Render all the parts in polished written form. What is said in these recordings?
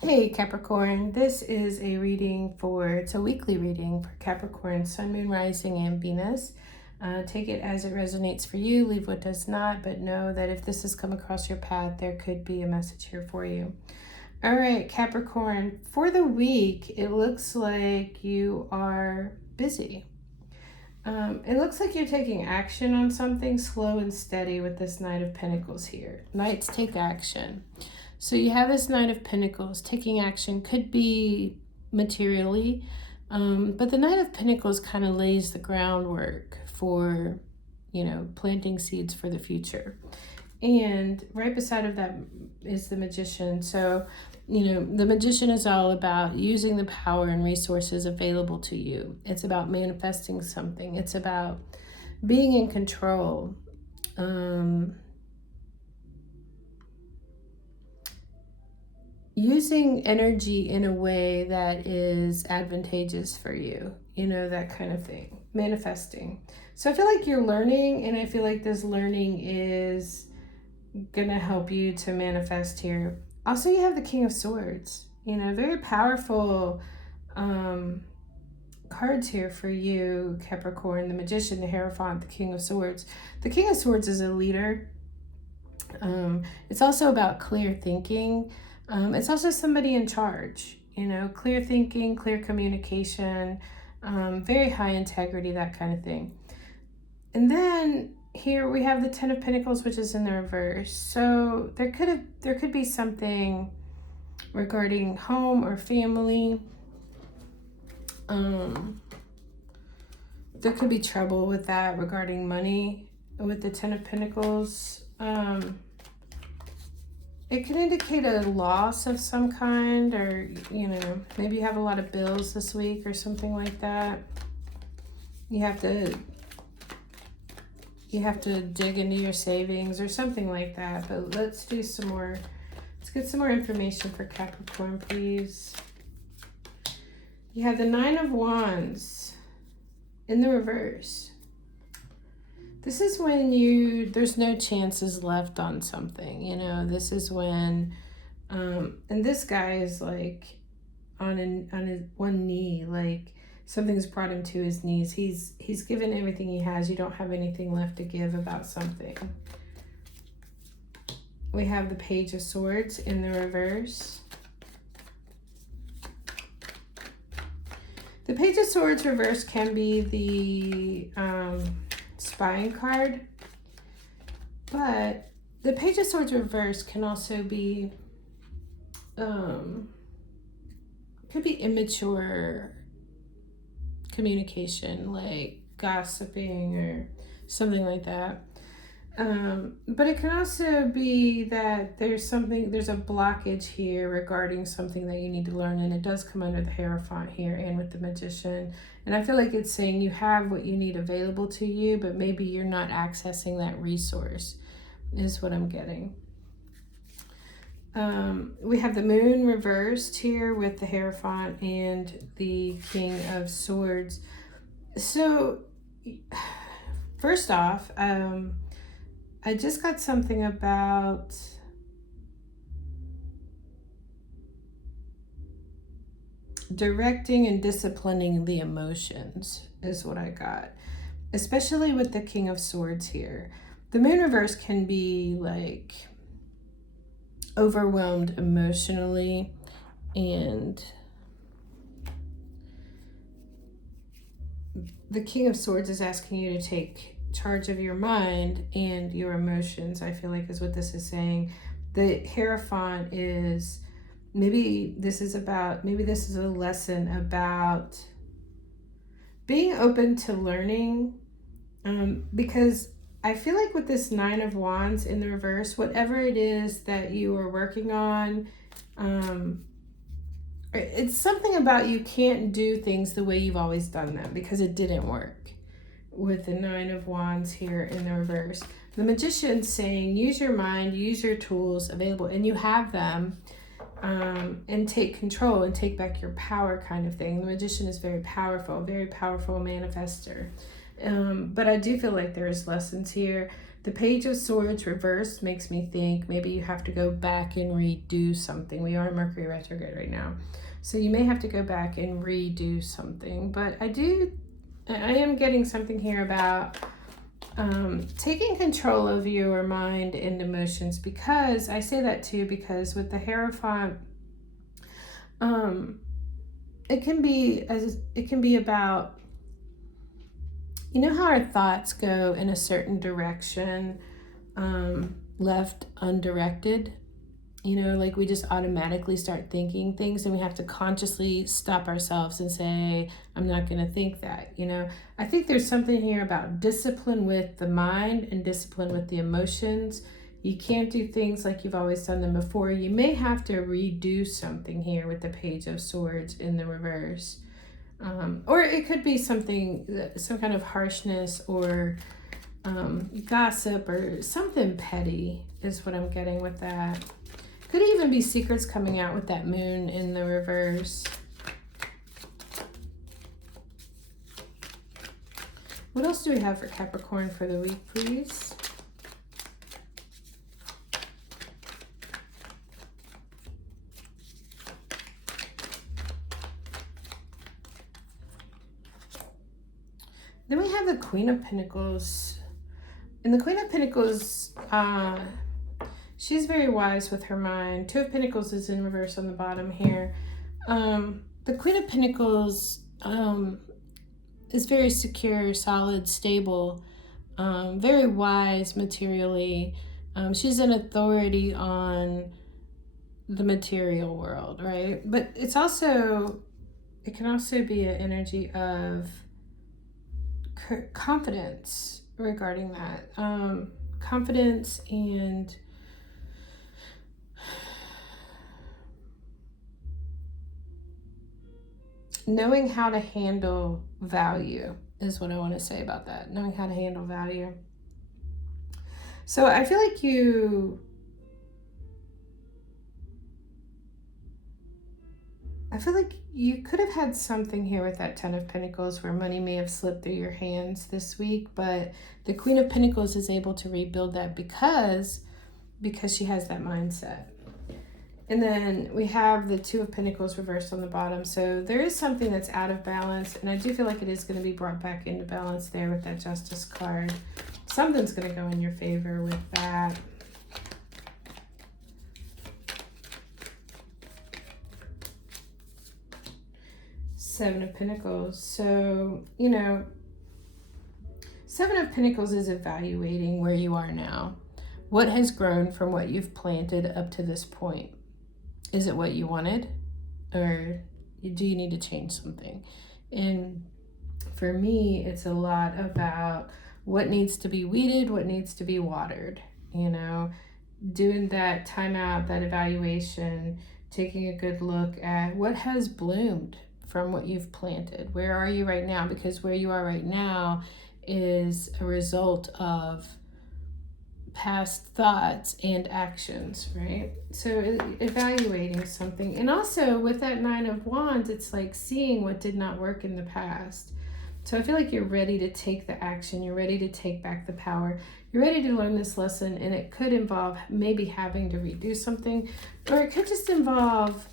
Hey Capricorn, this is a reading it's a weekly reading for Capricorn, Sun, Moon, Rising, and Venus. Take it as it resonates for you, leave what does not, but know that if this has come across your path, there could be a message here for you. All right, Capricorn, for the week, it looks like you are busy. It looks like you're taking action on something slow and steady with this Knight of Pentacles here. Knights take action. So you have this Knight of Pentacles. Taking action could be materially, but the Knight of Pentacles kind of lays the groundwork for, planting seeds for the future. And right beside of that is the Magician. So, the Magician is all about using the power and resources available to you. It's about manifesting something. It's about being in control. Using energy in a way that is advantageous for you, that kind of thing. Manifesting. So I feel like you're learning, and I feel like this learning is gonna help you to manifest here. Also, you have the King of Swords, very powerful cards here for you, Capricorn. The Magician, the Hierophant, the King of Swords. The King of Swords is a leader. It's also about clear thinking. It's also somebody in charge, clear thinking, clear communication, very high integrity, that kind of thing. And then here we have the Ten of Pentacles, which is in the reverse. So there could be something regarding home or family. There could be trouble with that regarding money with the Ten of Pentacles. It could indicate a loss of some kind, or, maybe you have a lot of bills this week or something like that. You have to dig into your savings or something like that. But let's get some more information for Capricorn, please. You have the Nine of Wands in the reverse. This is when there's no chances left on something, this is when, and this guy is like on his one knee, like something's brought him to his knees. He's given everything he has. You don't have anything left to give about something. We have the Page of Swords in the reverse. The Page of Swords reverse can be the spying card, but the Page of Swords reverse can also be could be immature communication, like gossiping or something like that. But it can also be that there's a blockage here regarding something that you need to learn, and it does come under the Hierophant here and with the Magician. And I feel like it's saying you have what you need available to you, but maybe you're not accessing that resource, is what I'm getting. We have the Moon reversed here with the Hierophant and the King of Swords. So, first off, I just got something about directing and disciplining the emotions is what I got, especially with the King of Swords here. The Moon reverse can be like overwhelmed emotionally, and the King of Swords is asking you to take charge of your mind and your emotions, I feel like is what this is saying. The Hierophant is maybe this is a lesson about being open to learning, because I feel like with this Nine of Wands in the reverse, whatever it is that you are working on, it's something about you can't do things the way you've always done them because it didn't work. With the Nine of Wands here in the reverse, the Magician's saying use your mind, use your tools available, and you have them, and take control and take back your power, kind of thing. The Magician is very powerful manifester. But I do feel like there's lessons here. The Page of Swords reversed makes me think maybe you have to go back and redo something. We are Mercury retrograde right now. So you may have to go back and redo something. But I am getting something here about taking control of your mind and emotions, because I say that too, because with the Hierophant, it can be about, you know how our thoughts go in a certain direction, left undirected? You know, like we just automatically start thinking things, and we have to consciously stop ourselves and say, I'm not going to think that, you know. I think there's something here about discipline with the mind and discipline with the emotions. You can't do things like you've always done them before. You may have to redo something here with the Page of Swords in the reverse. Or it could be something, some kind of harshness or gossip or something petty is what I'm getting with that. Could even be secrets coming out with that moon in the reverse. What else do we have for Capricorn for the week, please? Then we have the Queen of Pentacles. And the Queen of Pentacles, she's very wise with her mind. Two of Pentacles is in reverse on the bottom here. The Queen of Pentacles is very secure, solid, stable, very wise materially. She's an authority on the material world, right? But it can also be an energy of confidence regarding that. Confidence and knowing how to handle value is what I want to say about that. Knowing how to handle value. So I feel like you could have had something here with that Ten of Pentacles where money may have slipped through your hands this week, but the Queen of Pentacles is able to rebuild that because she has that mindset. And then we have the Two of Pentacles reversed on the bottom. So there is something that's out of balance, and I do feel like it is going to be brought back into balance there with that Justice card. Something's going to go in your favor with that. Seven of Pentacles. So, you know, Seven of Pentacles is evaluating where you are now. What has grown from what you've planted up to this point? Is it what you wanted? Or do you need to change something? And for me, it's a lot about what needs to be weeded, what needs to be watered. You know, doing that timeout, that evaluation, taking a good look at what has bloomed from what you've planted. Where are you right now? Because where you are right now is a result of past thoughts and actions, right? So evaluating something. And also with that Nine of Wands, it's like seeing what did not work in the past. So I feel like you're ready to take the action. You're ready to take back the power. You're ready to learn this lesson, and it could involve maybe having to redo something, or it could just involve,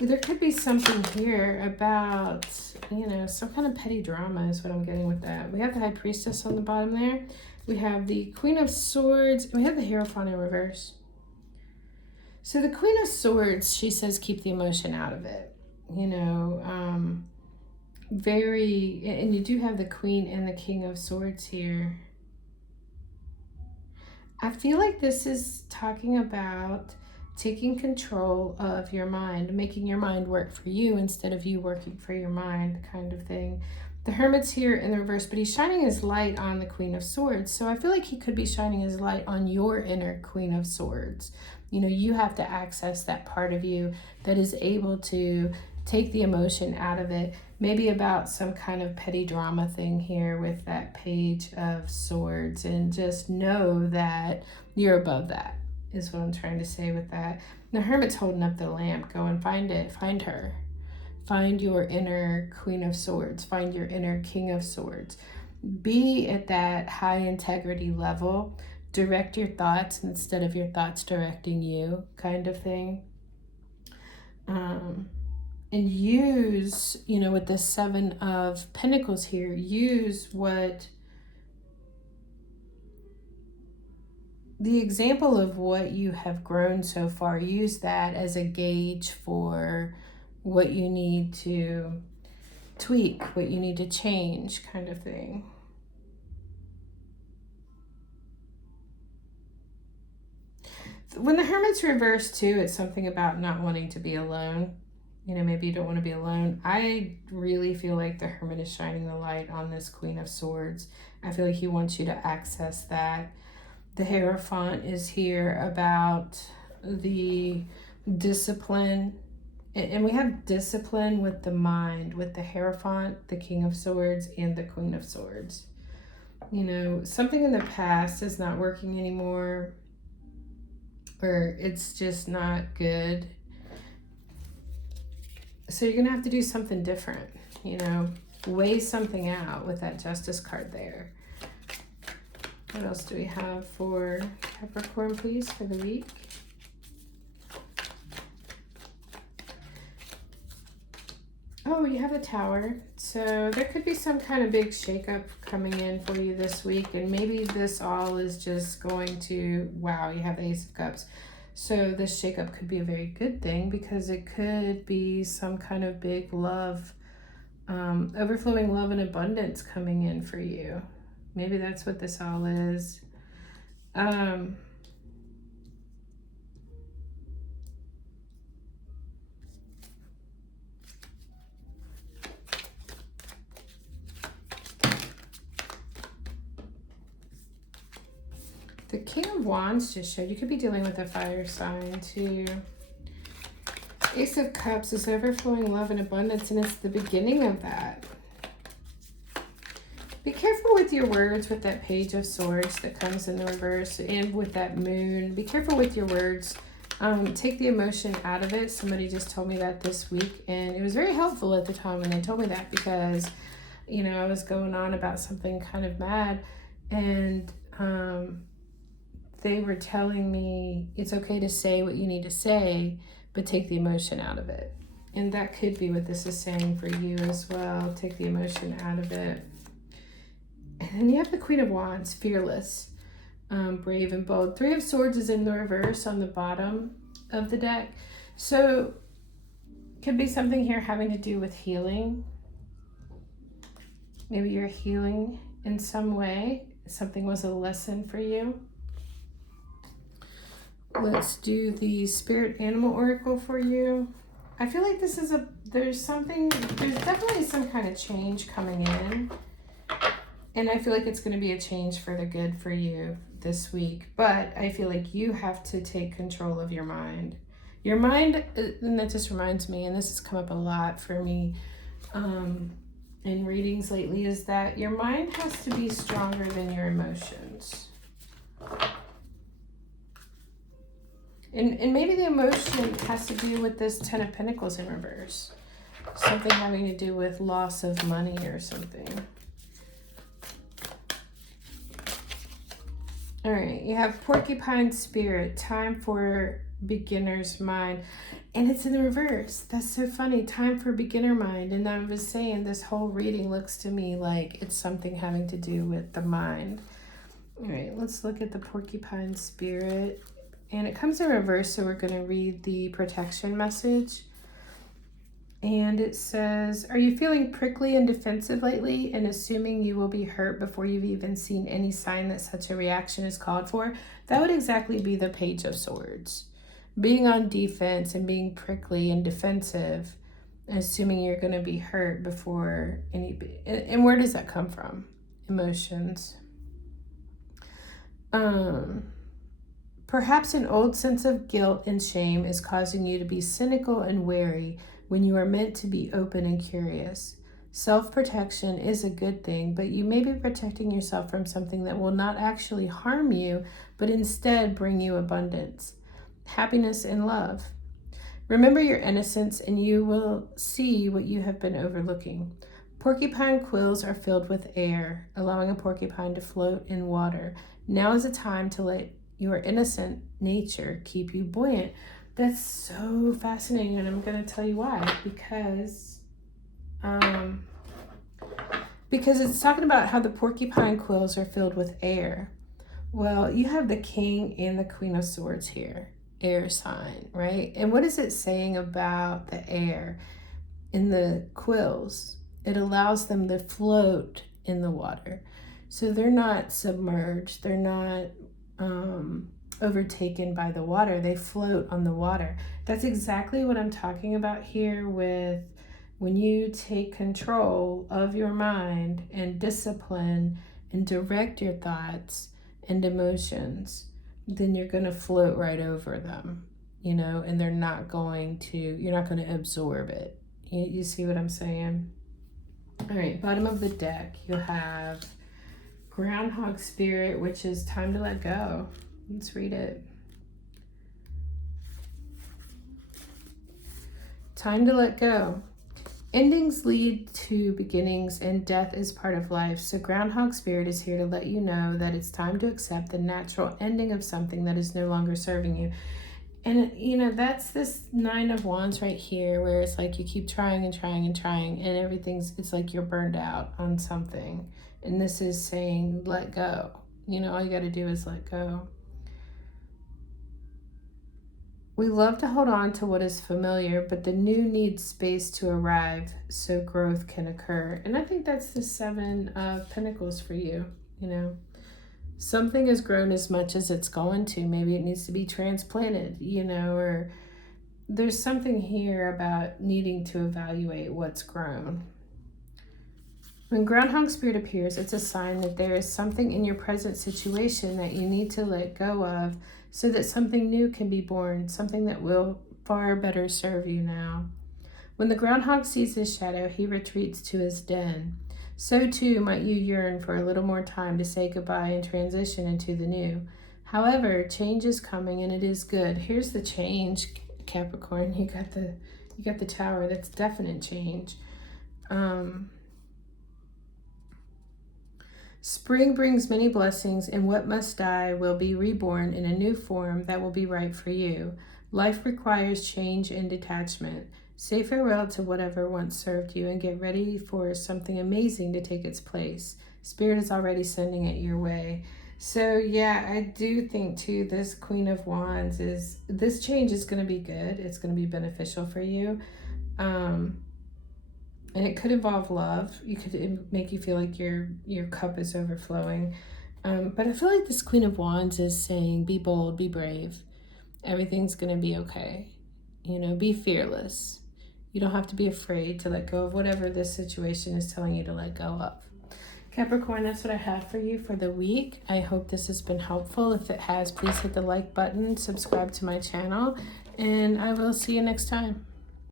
there could be something here about, you know, some kind of petty drama is what I'm getting with that. We have the High Priestess on the bottom there. We have the Queen of Swords, and we have the Hierophant in reverse. So the Queen of Swords, she says keep the emotion out of it. You know, and you do have the Queen and the King of Swords here. I feel like this is talking about taking control of your mind, making your mind work for you instead of you working for your mind, kind of thing. The Hermit's here in the reverse, but he's shining his light on the Queen of Swords. So I feel like he could be shining his light on your inner Queen of Swords. You know, you have to access that part of you that is able to take the emotion out of it. Maybe about some kind of petty drama thing here with that Page of Swords, and just know that you're above that is what I'm trying to say with that. The Hermit's holding up the lamp. Go and find it. Find her. Find your inner Queen of Swords. Find your inner King of Swords. Be at that high integrity level direct your thoughts instead of your thoughts directing you, kind of thing. And use, with the 7 of Pentacles here, use what the example of what you have grown so far, use that as a gauge for what you need to tweak, what you need to change, kind of thing. When the Hermit's reversed too, it's something about not wanting to be alone. Maybe you don't want to be alone. I really feel like the Hermit is shining the light on this Queen of Swords. I feel like he wants you to access that. The Hierophant is here about the discipline. And we have discipline with the mind, with the Hierophant, the King of Swords, and the Queen of Swords. Something in the past is not working anymore, or it's just not good. So you're going to have to do something different, weigh something out with that Justice card there. What else do we have for Capricorn, please, for the week? Oh, you have a Tower. So there could be some kind of big shakeup coming in for you this week. And maybe this all is just going to, wow, you have the Ace of Cups. So this shakeup could be a very good thing, because it could be some kind of big love, overflowing love and abundance coming in for you. Maybe that's what this all is. The King of Wands just showed you could be dealing with a fire sign too. Ace of Cups is overflowing love and abundance, and it's the beginning of that. Be careful with your words with that Page of Swords that comes in the reverse, and with that Moon. Be careful with your words. Take the emotion out of it. Somebody just told me that this week, and it was very helpful at the time when they told me that, because, I was going on about something kind of mad, and they were telling me it's okay to say what you need to say, but take the emotion out of it. And that could be what this is saying for you as well. Take the emotion out of it. And then you have the Queen of Wands, fearless, brave and bold. 3 of Swords is in the reverse on the bottom of the deck. So could be something here having to do with healing. Maybe you're healing in some way. Something was a lesson for you. Let's do the Spirit Animal Oracle for you. I feel like this is there's definitely some kind of change coming in. And I feel like it's going to be a change for the good for you this week. But I feel like you have to take control of your mind. Your mind, and that just reminds me, and this has come up a lot for me in readings lately, is that your mind has to be stronger than your emotions. And maybe the emotion has to do with this 10 of Pentacles in reverse. Something having to do with loss of money or something. All right, you have Porcupine Spirit, time for beginner's mind. And it's in the reverse. That's so funny. Time for beginner mind. And I was saying this whole reading looks to me like it's something having to do with the mind. All right, let's look at the Porcupine Spirit. And it comes in reverse, so we're going to read the protection message. And it says, are you feeling prickly and defensive lately and assuming you will be hurt before you've even seen any sign that such a reaction is called for? That would exactly be the Page of Swords. Being on defense and being prickly and defensive, and assuming you're going to be hurt before any... And where does that come from? Emotions. Perhaps an old sense of guilt and shame is causing you to be cynical and wary when you are meant to be open and curious. Self-protection is a good thing, but you may be protecting yourself from something that will not actually harm you, but instead bring you abundance, happiness, and love. Remember your innocence and you will see what you have been overlooking. Porcupine quills are filled with air, allowing a porcupine to float in water. Now is the time to let your innocent nature keep you buoyant. That's so fascinating, and I'm going to tell you why. Because it's talking about how the porcupine quills are filled with air. Well, you have the King and the Queen of Swords here, air sign, right? And what is it saying about the air in the quills? It allows them to float in the water. So they're not submerged. They're not overtaken by the water. They float on the water. That's exactly what I'm talking about here with when you take control of your mind and discipline and direct your thoughts and emotions, then you're going to float right over them, you know, and you're not going to absorb it. You see what I'm saying? All right, bottom of the deck, you have Groundhog Spirit, which is time to let go. Let's read it. Time to let go. Endings lead to beginnings, and death is part of life. So Groundhog Spirit is here to let you know that it's time to accept the natural ending of something that is no longer serving you. And, you know, that's this Nine of Wands right here, where it's like you keep trying and trying and trying, and it's like you're burned out on something. And this is saying, let go. You know, all you got to do is let go. We love to hold on to what is familiar, but the new needs space to arrive so growth can occur. And I think that's the Seven of Pentacles for you, you know. Something has grown as much as it's going to. Maybe it needs to be transplanted, you know, or there's something here about needing to evaluate what's grown. When Groundhog Spirit appears, it's a sign that there is something in your present situation that you need to let go of so that something new can be born, something that will far better serve you now. When the groundhog sees his shadow, he retreats to his den. So too might you yearn for a little more time to say goodbye and transition into the new. However, change is coming and it is good. Here's the change, Capricorn. You got the Tower. That's definite change. Spring brings many blessings, and what must die will be reborn in a new form that will be right for you. Life requires change and detachment. Say farewell to whatever once served you and get ready for something amazing to take its place. Spirit is already sending it your way. So yeah, I do think too, this Queen of Wands this change is going to be good. It's going to be beneficial for you. And it could involve love. It could make you feel like your cup is overflowing. But I feel like this Queen of Wands is saying, be bold, be brave. Everything's going to be okay. You know, be fearless. You don't have to be afraid to let go of whatever this situation is telling you to let go of. Capricorn, that's what I have for you for the week. I hope this has been helpful. If it has, please hit the like button, subscribe to my channel, and I will see you next time.